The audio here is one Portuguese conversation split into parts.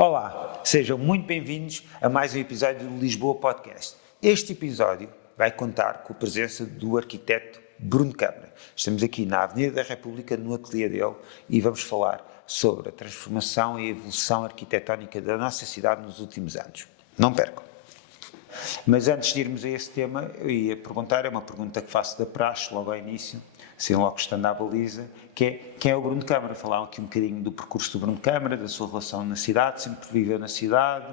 Olá, sejam muito bem-vindos a mais um episódio do Lisboa Podcast. Este episódio vai contar com a presença do arquiteto Bruno Câmara. Estamos aqui na Avenida da República, no ateliê dele, e vamos falar sobre a transformação e a evolução arquitetónica da nossa cidade nos últimos anos. Não percam! Mas antes de irmos a esse tema, eu ia perguntar, é uma pergunta que faço da praxe, logo ao início, sem logo estando à baliza, que é, quem é o Bruno Câmara? Falar aqui um bocadinho do percurso do Bruno Câmara, da sua relação na cidade, sempre viveu na cidade,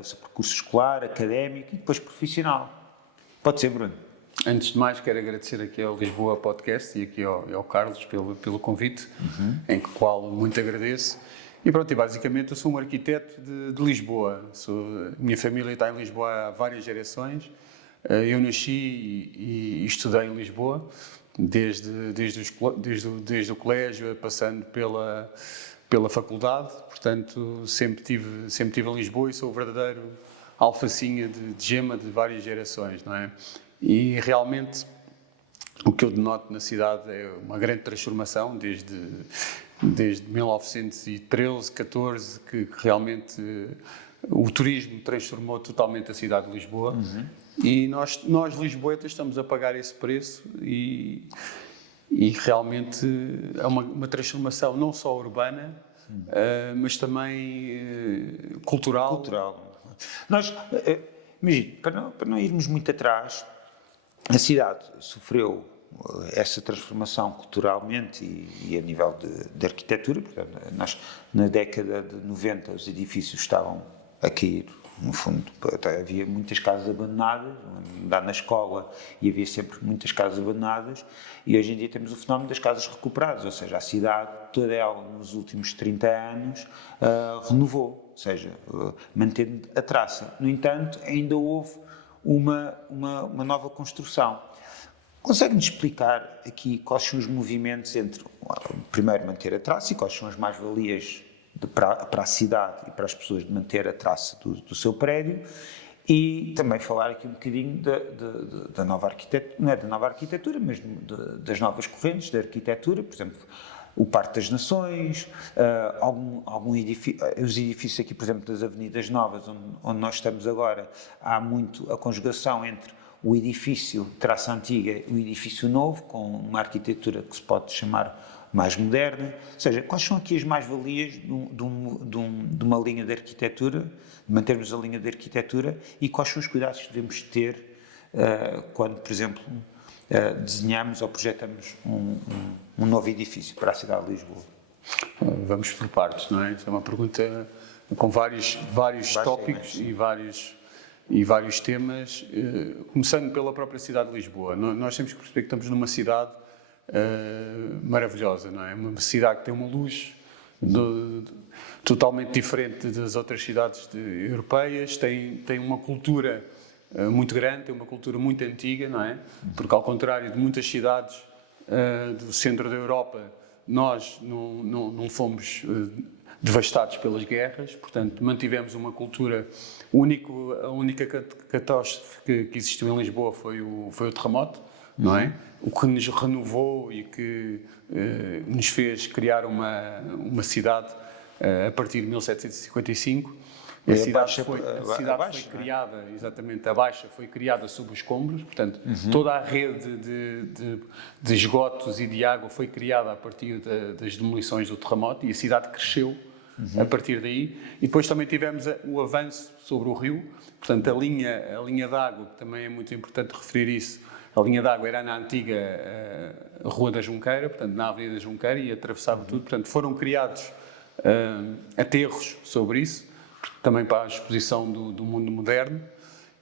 o seu percurso escolar, académico e depois profissional. Pode ser, Bruno? Antes de mais, quero agradecer aqui ao Lisboa Podcast e aqui ao Carlos pelo convite, em que qual muito agradeço. E pronto, basicamente eu sou um arquiteto de Lisboa. Minha família está em Lisboa há várias gerações. Eu nasci e estudei em Lisboa, desde o colégio, passando pela faculdade. Portanto, sempre tive em Lisboa e sou o verdadeiro alfacinha de gema de várias gerações, não é? E realmente o que eu denoto na cidade é uma grande transformação desde 1913, 14, que realmente o turismo transformou totalmente a cidade de Lisboa. E nós lisboetas estamos a pagar esse preço e realmente é uma transformação não só urbana, mas também cultural. Nós, imagine, para não irmos muito atrás, a cidade sofreu essa transformação culturalmente e a nível de arquitetura. Portanto, nós, na década de 90, os edifícios estavam a cair, no fundo, até havia muitas casas abandonadas, andar na escola e havia sempre muitas casas abandonadas, e hoje em dia temos o fenómeno das casas recuperadas, ou seja, a cidade, toda ela nos últimos 30 anos, renovou, ou seja, mantendo a traça. No entanto, ainda houve uma nova construção. Consegue-nos explicar aqui quais são os movimentos entre, primeiro, manter a traça e quais são as mais-valias para a cidade e para as pessoas de manter a traça do seu prédio, e também falar aqui um bocadinho da nova arquitetura, não é da nova arquitetura, mas das novas correntes da arquitetura, por exemplo, o Parque das Nações, algum edifício, os edifícios aqui, por exemplo, das Avenidas Novas, onde nós estamos agora, há muito a conjugação entre o edifício de traça antiga e o edifício novo, com uma arquitetura que se pode chamar mais moderna. Ou seja, quais são aqui as mais-valias de uma linha de arquitetura, de mantermos a linha de arquitetura, e quais são os cuidados que devemos ter quando, por exemplo, desenhamos ou projetamos um novo edifício para a cidade de Lisboa? Vamos por partes, não é? Isso é uma pergunta com vários tópicos e vários temas, começando pela própria cidade de Lisboa. Nós temos que perceber que estamos numa cidade maravilhosa, não é? Uma cidade que tem uma luz totalmente diferente das outras cidades europeias, tem uma cultura muito grande, tem uma cultura muito antiga, não é? Porque, ao contrário de muitas cidades do centro da Europa, nós não fomos devastados pelas guerras, portanto, mantivemos uma cultura única. A única catástrofe que existiu em Lisboa foi o terremoto, não é? O que nos renovou e que nos fez criar uma cidade a partir de 1755. A cidade foi criada, exatamente, a Baixa foi criada sob os escombros, portanto, toda a rede de esgotos e de água foi criada a partir das demolições do terremoto, e a cidade cresceu a partir daí. E depois também tivemos o avanço sobre o rio, portanto, a linha de água, que também é muito importante referir isso. A linha de água era na antiga Rua da Junqueira, portanto, na Avenida da Junqueira, e atravessava tudo. Portanto, foram criados aterros sobre isso, também para a exposição do mundo moderno,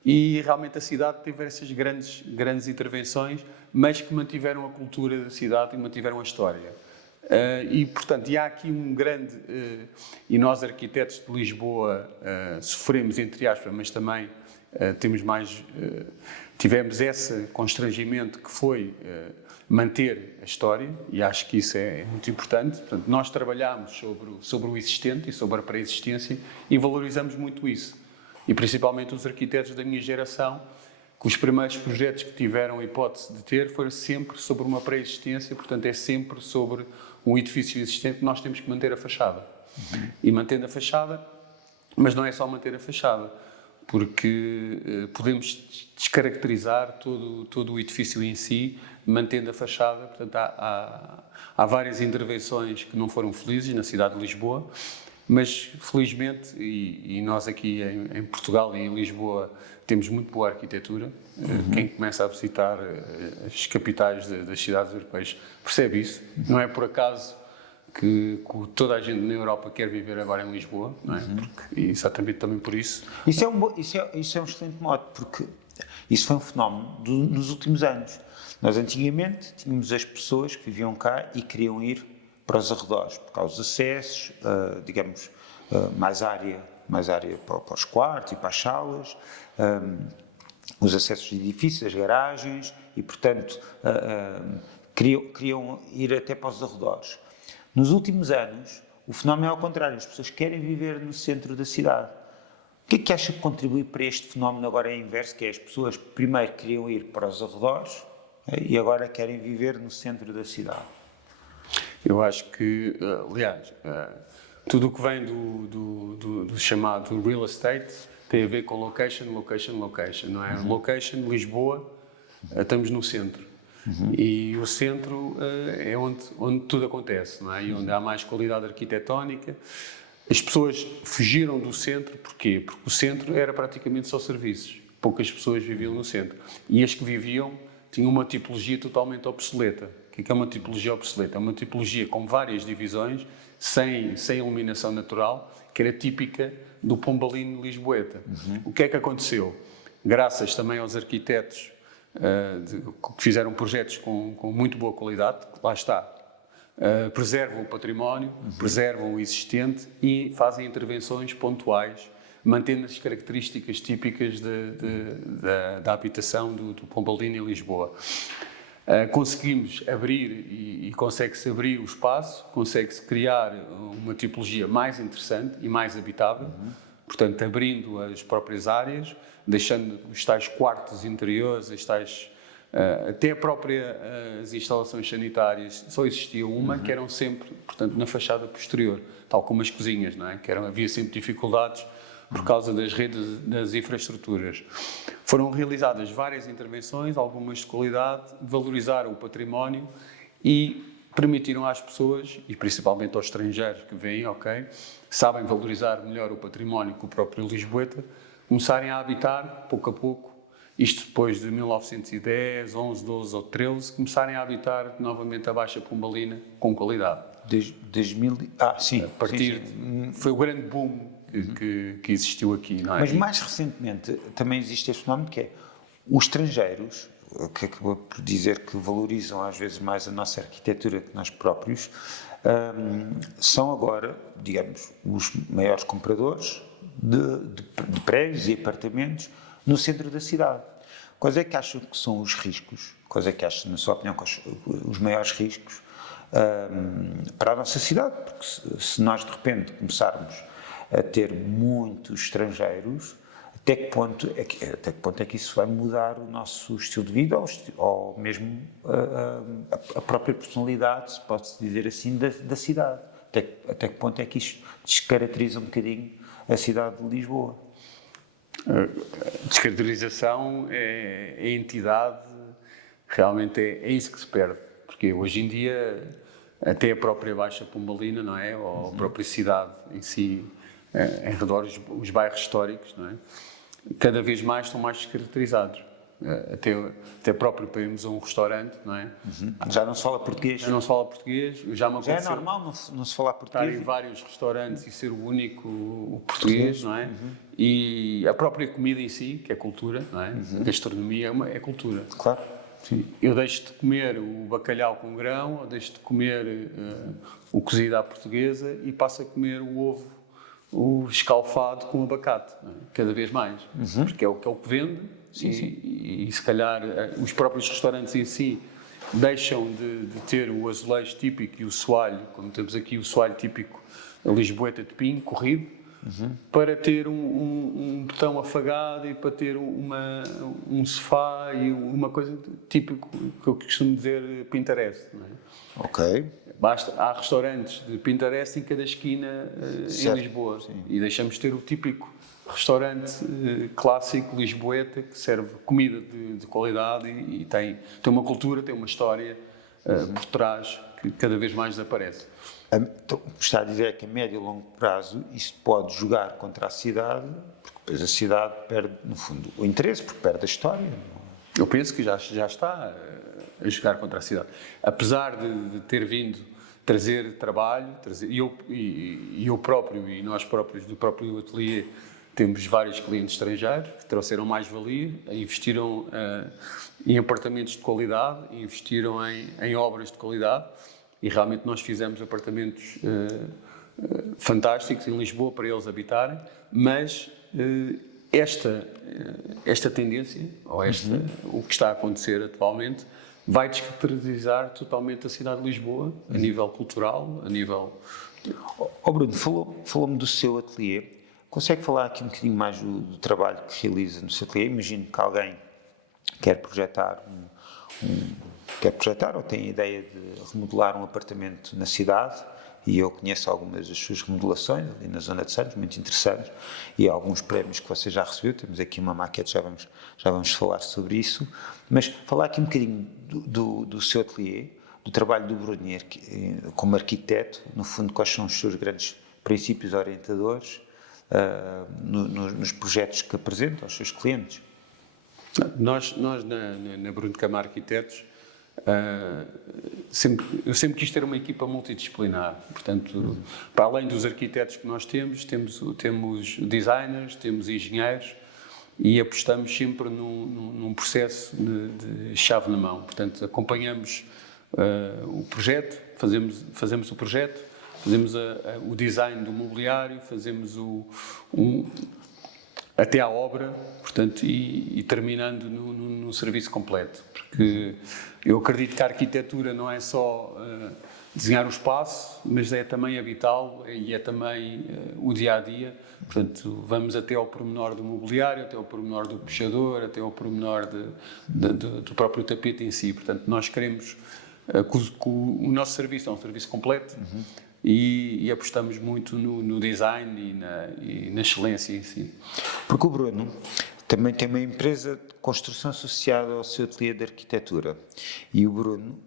e realmente a cidade teve essas grandes intervenções, mas que mantiveram a cultura da cidade e mantiveram a história. E, portanto, há aqui um grande... e nós, arquitetos de Lisboa, sofremos, entre aspas, mas também tivemos esse constrangimento que foi manter a história, e acho que isso é muito importante. Portanto, nós trabalhamos sobre o existente e sobre a pré-existência e valorizamos muito isso. E principalmente os arquitetos da minha geração, que os primeiros projetos que tiveram a hipótese de ter foram sempre sobre uma pré-existência, portanto é sempre sobre um edifício existente que nós temos que manter a fachada. E mantendo a fachada, Mas não é só manter a fachada, porque podemos descaracterizar todo o edifício em si, mantendo a fachada. Portanto, há várias intervenções que não foram felizes na cidade de Lisboa, mas felizmente, e nós aqui em Portugal e em Lisboa temos muito boa arquitetura. Quem começa a visitar as capitais das cidades europeias percebe isso. Não é por acaso que toda a gente na Europa quer viver agora em Lisboa, não é? Porque, exatamente também por isso. Isso é um excelente modo, porque isso foi um fenómeno nos últimos anos. Nós antigamente tínhamos as pessoas que viviam cá e queriam ir para os arredores, por causa dos acessos, digamos, mais área para os quartos e para as salas, os acessos de edifícios, as garagens, e portanto queriam ir até para os arredores. Nos últimos anos, o fenómeno é ao contrário, as pessoas querem viver no centro da cidade. O que é que acha que contribui para este fenómeno agora é inverso, que é as pessoas primeiro queriam ir para os arredores e agora querem viver no centro da cidade? Eu acho que, aliás, tudo o que vem do chamado real estate tem a ver com location, não é? Location, Lisboa, estamos no centro. E o centro é onde tudo acontece, não é? E onde há mais qualidade arquitetónica. As pessoas fugiram do centro, porquê? Porque o centro era praticamente só serviços. Poucas pessoas viviam no centro. E as que viviam tinham uma tipologia totalmente obsoleta. O que é uma tipologia obsoleta? É uma tipologia com várias divisões, sem iluminação natural, que era típica do Pombalino lisboeta. O que é que aconteceu? Graças também aos arquitetos que fizeram projetos com muito boa qualidade, lá está, preservam o património, preservam o existente e fazem intervenções pontuais, mantendo as características típicas da habitação do Pombalino em Lisboa. Conseguimos abrir e consegue-se abrir o espaço, consegue-se criar uma tipologia mais interessante e mais habitável, portanto, abrindo as próprias áreas, deixando os tais quartos interiores, até as instalações sanitárias, só existia uma, que eram sempre, portanto, na fachada posterior, tal como as cozinhas, não é? Havia sempre dificuldades por causa das redes, das infraestruturas. Foram realizadas várias intervenções, algumas de qualidade, valorizaram o património e permitiram às pessoas, e principalmente aos estrangeiros que vêm, sabem valorizar melhor o património que o próprio lisboeta, começarem a habitar, pouco a pouco, isto depois de 1910, 11, 12 ou 13, começarem a habitar novamente a Baixa Pombalina com qualidade. Sim. A partir foi o grande boom que existiu aqui, não é? Mas mais recentemente também existe este fenómeno que é os estrangeiros, que acabou por dizer que valorizam às vezes mais a nossa arquitetura que nós próprios, são agora, digamos, os maiores compradores de prédios e apartamentos no centro da cidade. Quais é que acham que são os riscos? Quais é que acham, na sua opinião, os maiores riscos para a nossa cidade? Porque se nós de repente começarmos a ter muitos estrangeiros, até que ponto é que isso vai mudar o nosso estilo de vida ou mesmo a própria personalidade, se pode dizer assim, da cidade? Até que ponto é que isto descaracteriza um bocadinho a cidade de Lisboa? A descaracterização é a entidade, realmente é isso que se perde, porque hoje em dia até a própria Baixa Pombalina, não é? Ou a própria cidade em si, em redor os bairros históricos, não é? Cada vez mais estão mais descaracterizados. Até próprio para irmos a um restaurante, não é? Já não se fala português? Já não se fala português, já é normal não se falar português? Estar em vários restaurantes e ser o único português, não é? E a própria comida em si, que é cultura, não é? A gastronomia é cultura. Claro. Sim. Eu deixo de comer o bacalhau com grão, ou deixo de comer o cozido à portuguesa e passo a comer o escalfado com abacate, não é? Cada vez mais, porque é o que vende. E se calhar os próprios restaurantes em si deixam de ter o azulejo típico e o soalho, como temos aqui o soalho típico lisboeta de pinho, corrido, para ter um botão afagado e para ter um sofá e uma coisa típica que eu costumo dizer Pinterest, não é? Ok. Há restaurantes de Pinterest em cada esquina em Lisboa. Sim. E deixamos de ter o típico restaurante clássico lisboeta que serve comida de qualidade e tem uma cultura, tem uma história por trás que cada vez mais desaparece. Então, o que está a dizer é que a médio e longo prazo isto pode jogar contra a cidade, porque depois a cidade perde, no fundo, o interesse, porque perde a história. Eu penso que já está a jogar contra a cidade. Apesar de ter vindo trazer trabalho, eu próprio e nós próprios do próprio ateliê temos vários clientes estrangeiros que trouxeram mais-valia, investiram em apartamentos de qualidade, investiram em obras de qualidade e realmente nós fizemos apartamentos fantásticos em Lisboa para eles habitarem, mas esta tendência, ou o que está a acontecer atualmente, vai descaracterizar totalmente a cidade de Lisboa, a nível cultural, a nível... Bruno, falou-me do seu ateliê. Consegue falar aqui um bocadinho mais do trabalho que realiza no seu ateliê? Imagino que alguém quer projetar ou tem a ideia de remodelar um apartamento na cidade, e eu conheço algumas das suas remodelações ali na zona de Santos, muito interessantes, e alguns prémios que você já recebeu. Temos aqui uma maquete, já vamos falar sobre isso, mas falar aqui um bocadinho do seu ateliê, do trabalho do Bruno como arquiteto, no fundo, quais são os seus grandes princípios orientadores nos projetos que apresenta aos seus clientes. Nós na Bruno Camar Arquitetos, eu sempre quis ter uma equipa multidisciplinar. Portanto, para além dos arquitetos que nós temos designers, temos engenheiros e apostamos sempre num processo de chave na mão. Portanto, acompanhamos o projeto, fazemos o projeto, fazemos o design do mobiliário, fazemos até à obra, portanto, e terminando no serviço completo. Porque eu acredito que a arquitetura não é só desenhar o espaço, mas é também habitá-lo e é também o dia-a-dia. Portanto, vamos até ao pormenor do mobiliário, até ao pormenor do puxador, até ao pormenor do próprio tapete em si. Portanto, nós queremos que o nosso serviço é um serviço completo. E apostamos muito no design e na excelência em si. Porque o Bruno também tem uma empresa de construção associada ao seu ateliê de arquitetura. E o Bruno,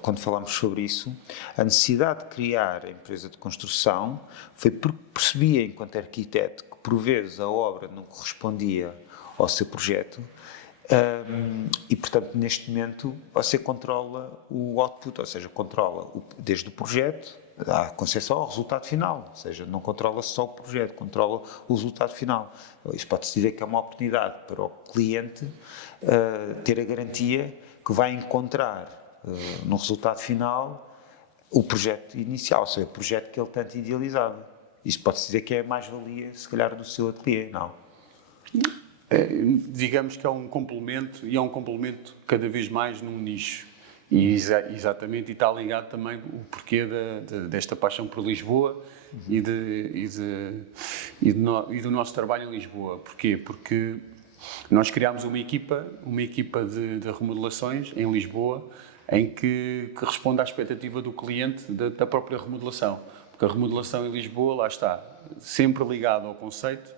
quando falámos sobre isso, a necessidade de criar a empresa de construção foi porque percebia, enquanto arquiteto, que por vezes a obra não correspondia ao seu projeto. E, portanto, neste momento você controla o output, ou seja, controla desde o projeto à concepção ao resultado final, ou seja, não controla só o projeto, controla o resultado final. Isso pode-se dizer que é uma oportunidade para o cliente ter a garantia que vai encontrar no resultado final o projeto inicial, ou seja, o projeto que ele tanto idealizava. Isso pode-se dizer que é a mais-valia, se calhar, do seu ateliê, não? Digamos que é um complemento, e é um complemento cada vez mais num nicho. E exatamente, e está ligado também o porquê desta paixão por Lisboa e do nosso trabalho em Lisboa. Porquê? Porque nós criámos uma equipa de remodelações em Lisboa em que responde à expectativa do cliente da própria remodelação. Porque a remodelação em Lisboa, lá está, sempre ligada ao conceito.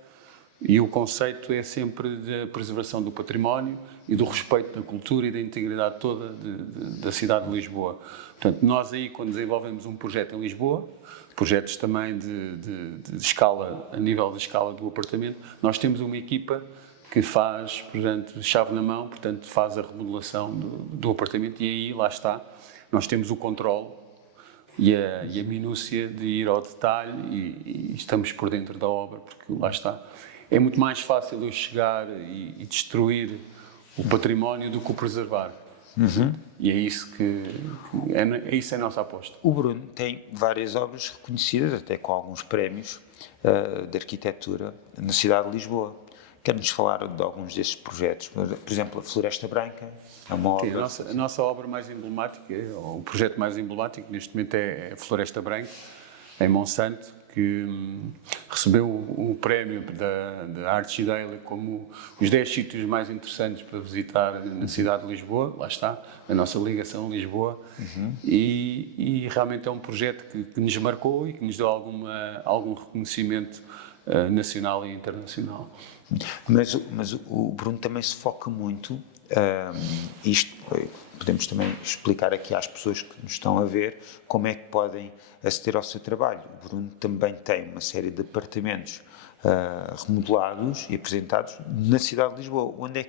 E o conceito é sempre da preservação do património e do respeito da cultura e da integridade toda da cidade de Lisboa. Portanto, nós aí, quando desenvolvemos um projeto em Lisboa, projetos também de escala, a nível da escala do apartamento, nós temos uma equipa que faz, portanto, chave na mão, portanto, faz a remodelação do apartamento e aí, lá está, nós temos o controle e a minúcia de ir ao detalhe e estamos por dentro da obra, porque lá está. É muito mais fácil eu chegar e destruir o património do que o preservar. E é isso é a nossa aposta. O Bruno tem várias obras reconhecidas, até com alguns prémios de arquitetura na cidade de Lisboa. Quer-nos falar de alguns desses projetos? Por exemplo, a Floresta Branca é uma obra... Sim, a nossa obra mais emblemática, o projeto mais emblemático neste momento é a Floresta Branca, em Monsanto, que recebeu o prémio da Arts Daily como os 10 sítios mais interessantes para visitar na cidade de Lisboa. Lá está, a nossa ligação a Lisboa. E realmente é um projeto que nos marcou e que nos deu algum reconhecimento nacional e internacional. Mas o Bruno também se foca muito, isto podemos também explicar aqui às pessoas que nos estão a ver como é que podem aceder ao seu trabalho. O Bruno também tem uma série de apartamentos remodelados e apresentados na cidade de Lisboa. Onde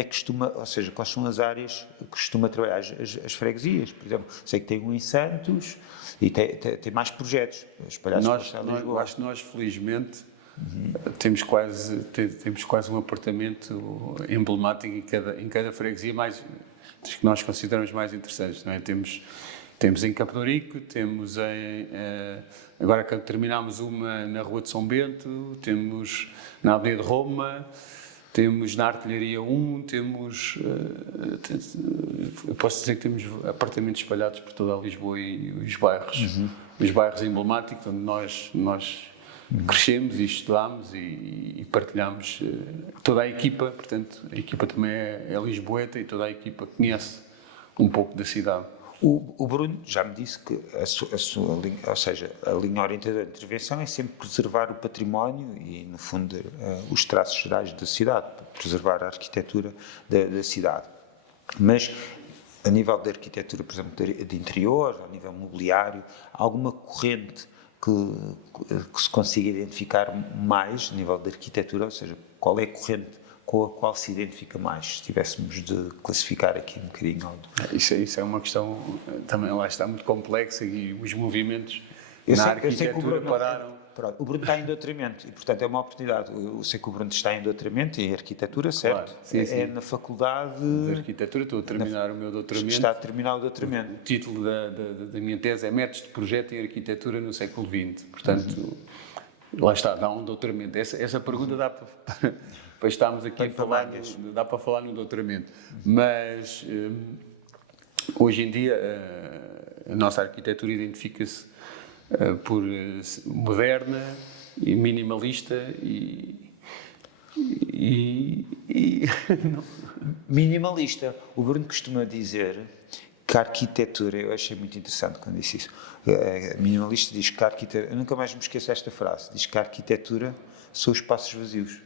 é que costuma, ou seja, quais são as áreas que costuma trabalhar? As freguesias, por exemplo, sei que tem um em Santos e tem mais projetos espalhados pela cidade de Lisboa. Acho que nós, felizmente, temos quase um apartamento emblemático em cada freguesia, dos que nós consideramos mais interessantes, não é? Temos em Campo de Ourique, temos agora que terminámos uma na Rua de São Bento, temos na Avenida de Roma, temos na Artilharia 1, eu posso dizer que temos apartamentos espalhados por toda a Lisboa e os bairros emblemáticos onde nós crescemos e estudámos e partilhamos toda a equipa, portanto a equipa também é lisboeta e toda a equipa conhece um pouco da cidade. O Bruno já me disse que a sua linha, ou seja, a linha orientadora de intervenção é sempre preservar o património e, no fundo, os traços gerais da cidade, preservar a arquitetura da cidade. Mas, a nível de arquitetura, por exemplo, de interior, a nível mobiliário, há alguma corrente que se consiga identificar mais a nível de arquitetura, ou seja, qual é a corrente com a qual se identifica mais, se tivéssemos de classificar aqui um bocadinho? Isso é uma questão também lá está muito complexa e os movimentos na arquitetura pararam. Pronto, o Bruno está em doutoramento e, portanto, é uma oportunidade. Eu sei que o Bruno está em doutoramento em arquitetura, certo? Claro, sim. É na faculdade de arquitetura, estou a terminar o meu doutoramento. Está a terminar o doutoramento. O título da minha tese é Métodos de Projeto em Arquitetura no século XX. Portanto, lá está, dá um doutoramento. Essa pergunta dá para estarmos aqui a falar, dá para falar no doutoramento. Mas, hoje em dia, a nossa arquitetura identifica-se por moderna e minimalista Minimalista. O Bruno costuma dizer que a arquitetura, eu achei muito interessante quando disse isso, minimalista diz que a arquitetura, eu nunca mais me esqueço desta frase, diz que a arquitetura são os espaços vazios.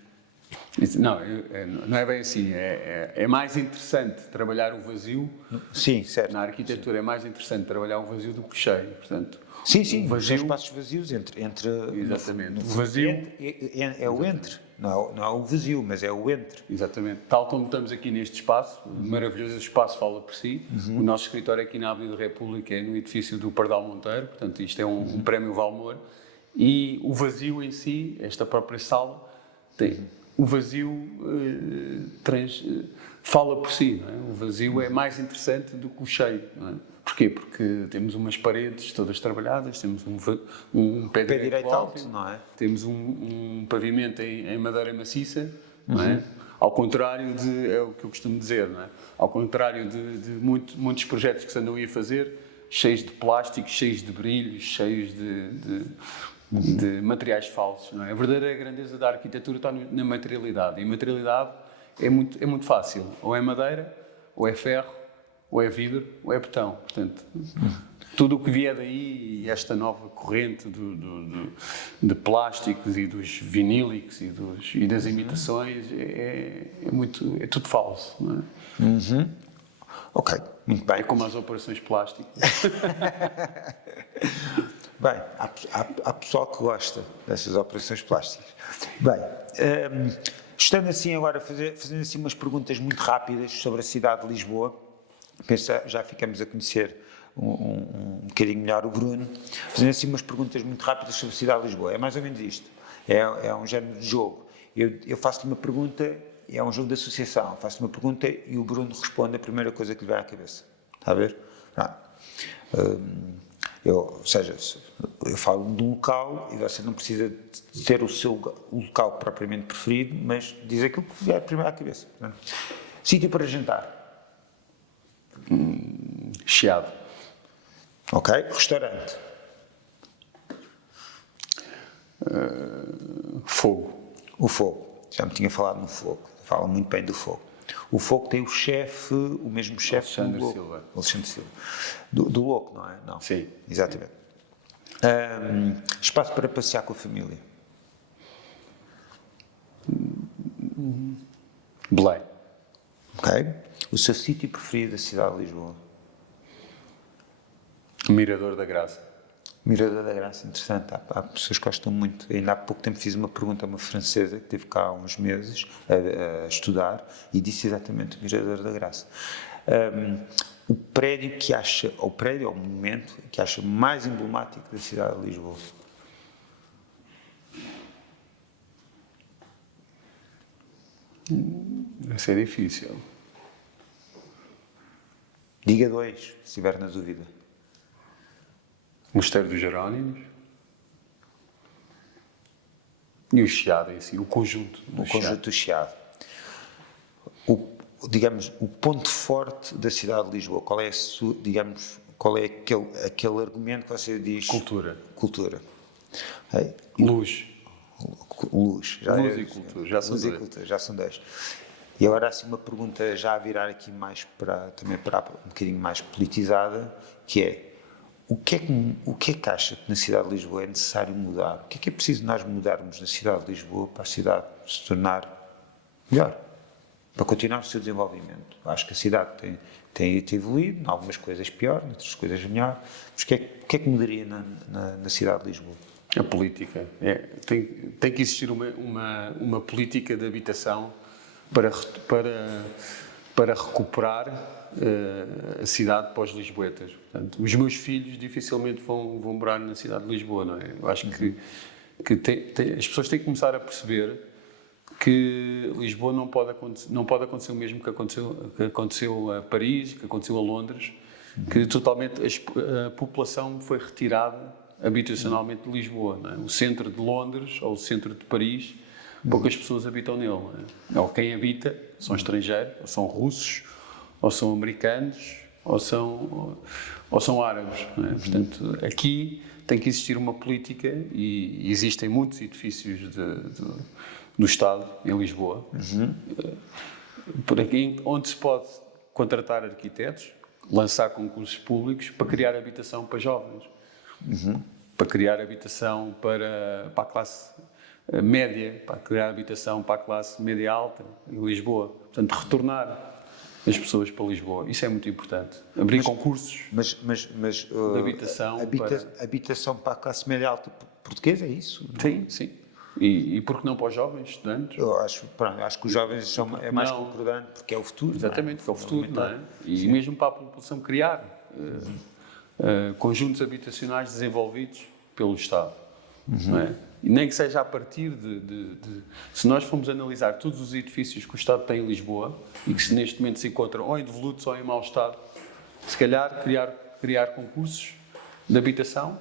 Não é bem assim. É mais interessante trabalhar o vazio. Sim, certo. Na arquitetura é mais interessante trabalhar o vazio do que o cheio. Portanto, sim, vazio, são espaços vazios entre exatamente. O vazio é o entre, não é o vazio, mas é o entre. Exatamente. Tal como estamos aqui neste espaço, maravilhoso espaço fala por si. O nosso escritório aqui na Avenida da República é no edifício do Pardal Monteiro, portanto isto é um prémio Valmor. E o vazio em si, esta própria sala, o vazio fala por si, não é? O vazio é mais interessante do que o cheio, não é? Porquê? Porque temos umas paredes todas trabalhadas, temos um pé direito alto, não é? Temos um pavimento em madeira maciça, não é? Ao contrário é o que eu costumo dizer, não é? Ao contrário de muitos projetos que se andam aí a fazer, cheios de plástico, cheios de brilhos, cheios de materiais falsos, não é? A verdadeira grandeza da arquitetura está na materialidade. E a materialidade é muito fácil. Ou é madeira, ou é ferro, ou é vidro, ou é betão. Portanto, tudo o que vier daí, e esta nova corrente de plásticos e dos vinílicos e das imitações, é tudo falso, não é? Ok, muito bem. É como as operações plásticas. Bem, há pessoal que gosta dessas operações plásticas. Bem, estando assim agora, fazendo assim umas perguntas muito rápidas sobre a cidade de Lisboa, penso já ficamos a conhecer um bocadinho melhor o Bruno, fazendo assim umas perguntas muito rápidas sobre a cidade de Lisboa. É mais ou menos isto. É um género de jogo. Eu faço-lhe uma pergunta, é um jogo de associação. Faço-lhe uma pergunta e o Bruno responde a primeira coisa que lhe vai à cabeça. Está a ver? Ou seja, eu falo de um local e você não precisa ter o seu local propriamente preferido, mas diz aquilo que vier primeiro à cabeça. Sítio para jantar. Chiado. Ok. Restaurante. Fogo. O fogo. Já me tinha falado no fogo. Fala muito bem do fogo. O fogo tem o chefe, o mesmo chefe do Alexandre Louco. Silva. Alexandre Silva. Do Louco, não é? Não. Sim. Exatamente. Espaço para passear com a família. Belém. Ok? O seu sítio preferido da cidade de Lisboa? Mirador da Graça. Mirador da Graça, interessante. Há pessoas que gostam muito. Ainda há pouco tempo fiz uma pergunta a uma francesa que esteve cá há uns meses a estudar e disse exatamente o Mirador da Graça. O prédio que acha, ou o prédio, ou o monumento que acha mais emblemático da cidade de Lisboa? Vai ser difícil. Diga 2, se estiver na dúvida. Mosteiro dos Jerónimos. E o Chiado em si, o conjunto do O conjunto do Chiado. Digamos, o ponto forte da cidade de Lisboa, qual é, qual é aquele argumento que você diz? Cultura. Cultura. Luz. Luz. Luz e cultura, já são luz e dois. cultura, já são 10. E agora assim uma pergunta já a virar aqui mais também para um bocadinho mais politizada, que é, o que é que acha que na cidade de Lisboa é necessário mudar? O que é preciso nós mudarmos na cidade de Lisboa para a cidade se tornar melhor? Para continuar o seu desenvolvimento. Acho que a cidade tem evoluído, em algumas coisas pior, em outras coisas melhor. Mas o que é que mudaria na cidade de Lisboa? A política. Tem que existir uma política de habitação para recuperar a cidade pós-lisboetas. Portanto, os meus filhos dificilmente vão morar na cidade de Lisboa, não é? Eu acho que as pessoas têm que começar a perceber que Lisboa não pode acontecer o mesmo que aconteceu a Paris, que aconteceu a Londres, que totalmente a população foi retirada habitacionalmente de Lisboa. Não é? O centro de Londres ou o centro de Paris, poucas pessoas habitam nele. Não é? Ou quem habita são estrangeiros, ou são russos, ou são americanos, ou são árabes. Não é? Portanto, aqui tem que existir uma política, e existem muitos edifícios do Estado, em Lisboa, por aqui, onde se pode contratar arquitetos, lançar concursos públicos para criar habitação para jovens, para criar habitação para a classe média, para criar habitação para a classe média alta em Lisboa. Portanto, retornar as pessoas para Lisboa. Isso é muito importante. Abrir concursos de habitação. Habitação para a classe média alta portuguesa, é isso? Sim, sim. E por que não para os jovens estudantes? Eu acho que os jovens é mais concordante porque é o futuro. Exatamente, porque é o futuro, não é? E mesmo para a população criar conjuntos habitacionais desenvolvidos pelo Estado, não é? E nem que seja a partir se nós formos analisar todos os edifícios que o Estado tem em Lisboa e que neste momento se encontram ou em devolutos ou em mau estado, se calhar criar concursos de habitação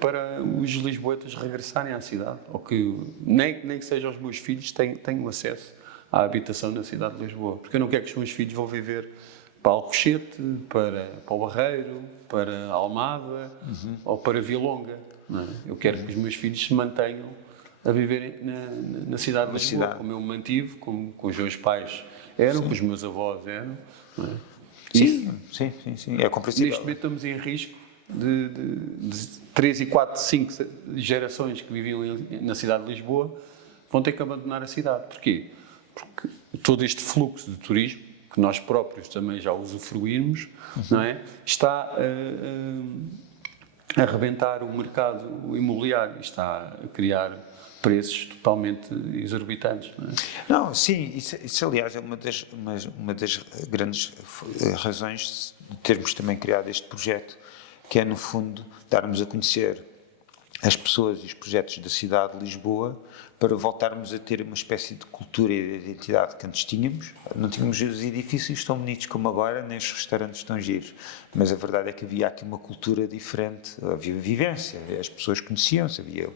para os lisboetas regressarem à cidade, ou que nem que sejam os meus filhos tenham acesso à habitação na cidade de Lisboa, porque eu não quero que os meus filhos vão viver para Alcochete, para o Barreiro, para Almada ou para Vilonga. Não é? Eu quero que os meus filhos se mantenham a viverem na cidade de Lisboa, como eu me mantive, como os meus pais eram, como os meus avós eram. Não é? Sim, é compreensível. Neste momento estamos em risco de 3 e 4, 5 gerações que viviam na cidade de Lisboa vão ter que abandonar a cidade. Porquê? Porque todo este fluxo de turismo, que nós próprios também já usufruímos, não é? Está a arrebentar o mercado imobiliário, está a criar preços totalmente exorbitantes. Não é? Não, sim, isso aliás é uma das grandes razões de termos também criado este projeto, que é no fundo darmos a conhecer as pessoas e os projetos da cidade de Lisboa para voltarmos a ter uma espécie de cultura e de identidade que antes tínhamos. Não tínhamos os edifícios tão bonitos como agora, nem os restaurantes tão giros, mas a verdade é que havia aqui uma cultura diferente, havia vivência, as pessoas conheciam-se, havia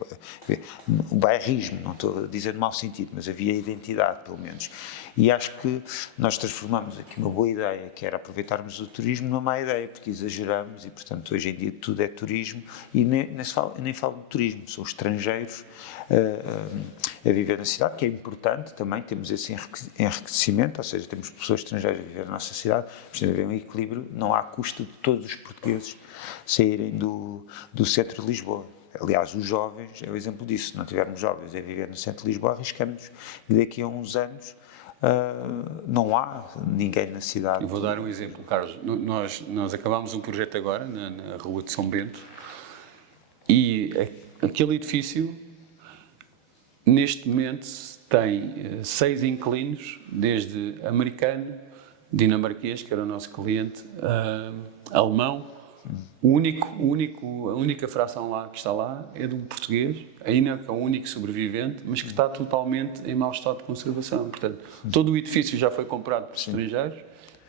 o bairrismo, não estou a dizer no mau sentido, mas havia identidade, pelo menos. E acho que nós transformamos aqui uma boa ideia, que era aproveitarmos o turismo, numa má ideia, porque exageramos e, portanto, hoje em dia tudo é turismo e nem falo de turismo, são estrangeiros a viver na cidade, que é importante também, temos esse enriquecimento, ou seja, temos pessoas estrangeiras a viver na nossa cidade, mas tem de haver um equilíbrio, não há custo de todos os portugueses saírem do centro de Lisboa. Aliás, os jovens é o exemplo disso. Se não tivermos jovens a viver no centro de Lisboa, arriscamos que daqui a uns anos não há ninguém na cidade. Eu vou dar um exemplo, Carlos. Nós acabámos um projeto agora na Rua de São Bento e aquele edifício, neste momento, tem 6 inquilinos, desde americano, dinamarquês, que era o nosso cliente, alemão. A única fração lá que está lá é de um português, ainda que é o único sobrevivente, mas que está totalmente em mau estado de conservação. Portanto, todo o edifício já foi comprado por estrangeiros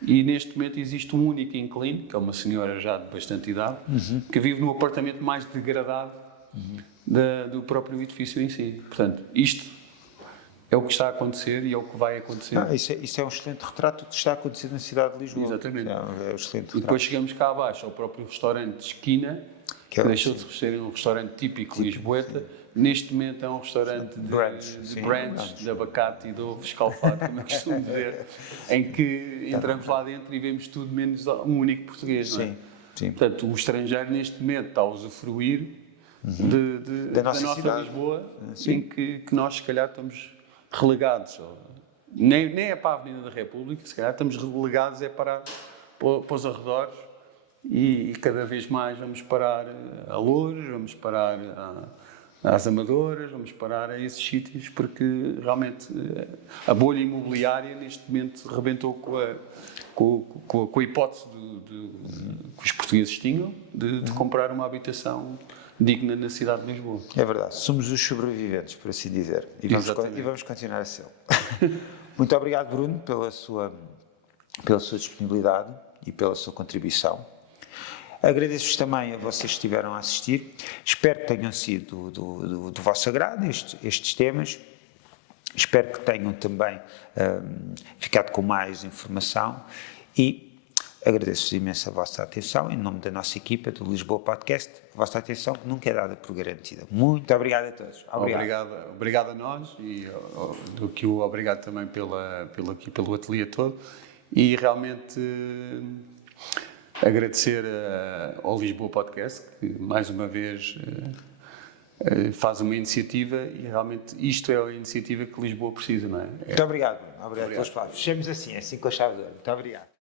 e neste momento existe um único inquilino, que é uma senhora já de bastante idade, que vive no apartamento mais degradado do próprio edifício em si. Portanto, isto é o que está a acontecer e é o que vai acontecer. Isso é um excelente retrato do que está a acontecer na cidade de Lisboa. Exatamente. É um excelente retrato. E depois chegamos cá abaixo ao próprio restaurante de esquina, que deixou de ser um restaurante típico lisboeta. Neste momento é um restaurante de brunch, de abacate e de ovo escalfado, como eu costumo dizer, em que entramos lá dentro e vemos tudo menos um único português. Não é? Sim. Portanto, o estrangeiro neste momento está a usufruir da nossa cidade. Lisboa, em que nós se calhar estamos relegados. Nem é para a Avenida da República, se calhar estamos relegados para os arredores e cada vez mais vamos parar a Loures, vamos parar às Amadoras, vamos parar a esses sítios, porque realmente a bolha imobiliária neste momento rebentou com a hipótese que os portugueses tinham de comprar uma habitação digna na cidade de Lisboa. É verdade, somos os sobreviventes, por assim dizer, e vamos continuar a ser. Muito obrigado, Bruno, pela sua disponibilidade e pela sua contribuição. Agradeço-vos também a vocês que estiveram a assistir. Espero que tenham sido do vosso agrado estes temas. Espero que tenham também ficado com mais informação e agradeço-vos imenso a vossa atenção, em nome da nossa equipa do Lisboa Podcast, a vossa atenção que nunca é dada por garantida. Muito obrigado a todos. Obrigado a nós e obrigado também pelo ateliê todo e realmente agradecer ao Lisboa Podcast, que mais uma vez faz uma iniciativa e realmente isto é a iniciativa que Lisboa precisa, não é? Muito obrigado. Obrigado pelas palavras. Fechemos assim com a chave de ouro. Muito obrigado.